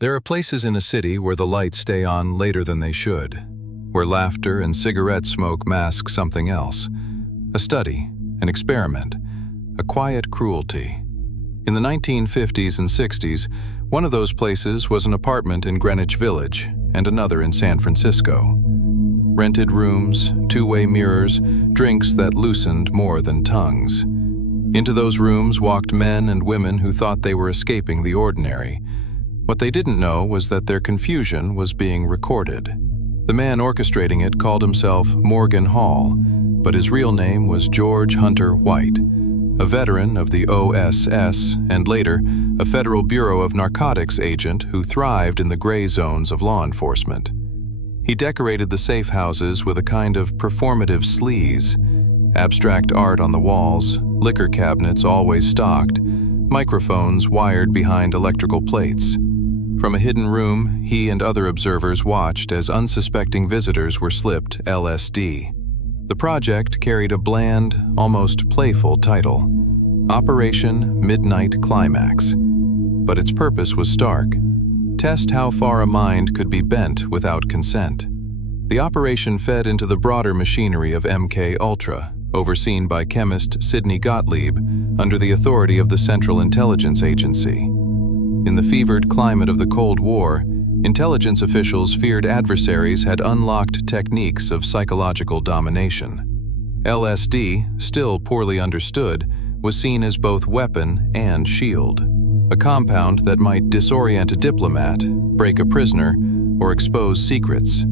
There are places in a city where the lights stay on later than they should, where laughter and cigarette smoke mask something else. A study, an experiment, a quiet cruelty. In the 1950s and 60s, one of those places was an apartment in Greenwich Village and another in San Francisco. Rented rooms, two-way mirrors, drinks that loosened more than tongues. Into those rooms walked men and women who thought they were escaping the ordinary. What they didn't know was that their confusion was being recorded. The man orchestrating it called himself Morgan Hall, but his real name was George Hunter White, a veteran of the OSS and later a Federal Bureau of Narcotics agent who thrived in the gray zones of law enforcement. He decorated the safe houses with a kind of performative sleaze, abstract art on the walls, liquor cabinets always stocked, microphones wired behind electrical plates. From a hidden room, he and other observers watched as unsuspecting visitors were slipped LSD. The project carried a bland, almost playful title, Operation Midnight Climax. But its purpose was stark: test how far a mind could be bent without consent. The operation fed into the broader machinery of MKUltra, overseen by chemist Sidney Gottlieb under the authority of the Central Intelligence Agency. In the fevered climate of the Cold War, intelligence officials feared adversaries had unlocked techniques of psychological domination. LSD, still poorly understood, was seen as both weapon and shield, a compound that might disorient a diplomat, break a prisoner, or expose secrets.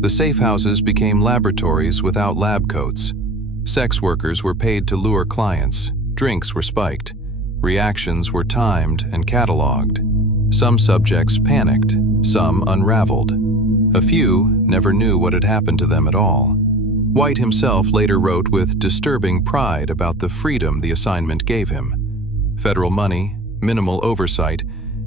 The safe houses became laboratories without lab coats. Sex workers were paid to lure clients, drinks were spiked, reactions were timed and cataloged. Some subjects panicked, some unraveled. A few never knew what had happened to them at all. White himself later wrote with disturbing pride about the freedom the assignment gave him: federal money, minimal oversight,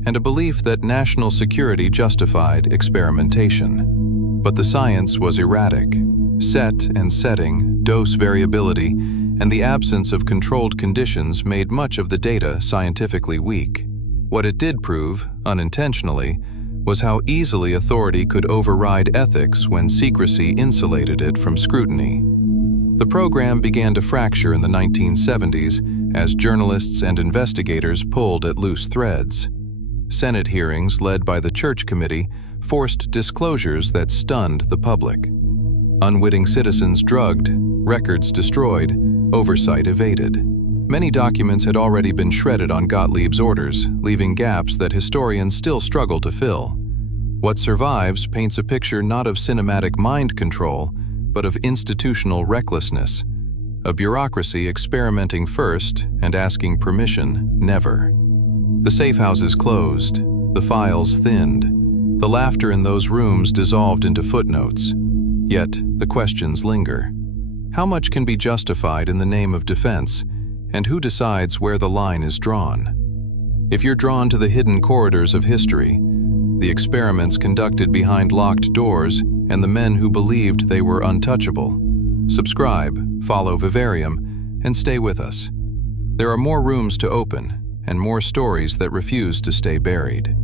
and a belief that national security justified experimentation. But the science was erratic. Set and setting, dose variability, and the absence of controlled conditions made much of the data scientifically weak. What it did prove, unintentionally, was how easily authority could override ethics when secrecy insulated it from scrutiny. The program began to fracture in the 1970s as journalists and investigators pulled at loose threads. Senate hearings led by the Church Committee forced disclosures that stunned the public. Unwitting citizens drugged, records destroyed, oversight evaded. Many documents had already been shredded on Gottlieb's orders, leaving gaps that historians still struggle to fill. What survives paints a picture not of cinematic mind control, but of institutional recklessness, a bureaucracy experimenting first and asking permission never. The safe houses closed, the files thinned, the laughter in those rooms dissolved into footnotes. Yet the questions linger. How much can be justified in the name of defense, and who decides where the line is drawn? If you're drawn to the hidden corridors of history, the experiments conducted behind locked doors, and the men who believed they were untouchable, subscribe, follow VIVARIUM, and stay with us. There are more rooms to open, and more stories that refuse to stay buried.